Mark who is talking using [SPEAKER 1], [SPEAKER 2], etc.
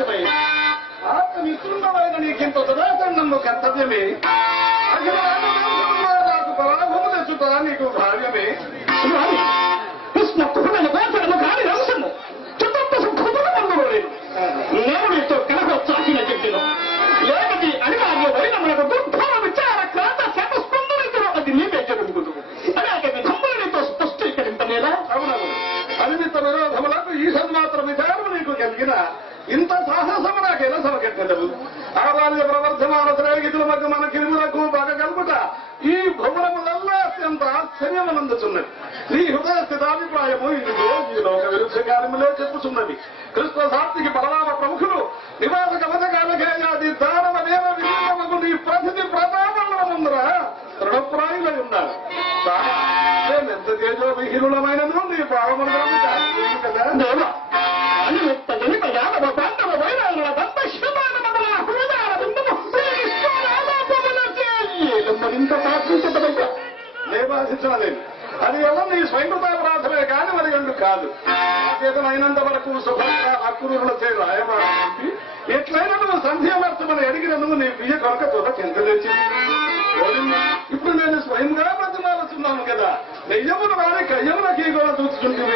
[SPEAKER 1] ఆత్మ మిత్రుండమైన నీకింత దురాసన్నము కర్తవ్యమే. నాకు పరాభము తెచ్చుట నీకు భావ్యమే.
[SPEAKER 2] కృష్ణ కుటుంబ గోచరము కాని వంశము చతుర్దశ కుటుంబములు లేదు నేను నీతో కలహొచ్చాసిన చెప్పిన లేకటి అనివార్య వైనములకు దుర్భవ విచార క్రాంత శత స్పందనకు అది నీవే జరుగుతుంది అనేక విధములు నీతో స్పష్టీకరింపలేదా
[SPEAKER 1] అవునవును. అనిమిత విరోధములకు ఈ సన్మాత్ర నీకు కలిగిన ఇంత సాహసము నాకు ఎలా సమకెట్టలేవు ఆ బాల్య ప్రవర్ధమాన త్రేగితుల మధ్య మన కిరుములకు బాగా కలుపుట ఈ భ్రమణములల్లా అత్యంత ఆశ్చర్యమనందుచున్నది. నీ హృదయ స్థితాభిప్రాయము ఇదిగో ఈ లోక విరుద్ధ కార్యములే చెప్పుచున్నది కృష్ణ సాత్వికి బలరామ ప్రముఖులు నివాస కవచకాలకేయాది దానవ నేర విలీనమగు నీ ప్రతాపంలో ముందర దృఢప్రాయులై ఉన్నారు. ఎంత తేజో విహీనులమైనను నీ భావమందరం కదా.
[SPEAKER 2] మరింత ప్రార్థించదగ్గ
[SPEAKER 1] లేవాసించలేదు అది ఎవరు? నీ స్వయంకృతాపరాధమే కాని మరి రెండు కాదు? చేతనైనంత వరకు శుభ్రంగా అక్రూరుల చే రాయబారి ఎట్లయినా నువ్వు సంధ్యావర్తమని అడిగినందుకు నీ బియ్య కొరక తోట కింద తెచ్చింది ఇప్పుడు నేను స్వయంగా బ్రతిమాలుతున్నాను కదా. నెయ్యమును వాడి కయ్యమునకి కూడా చూస్తుంటే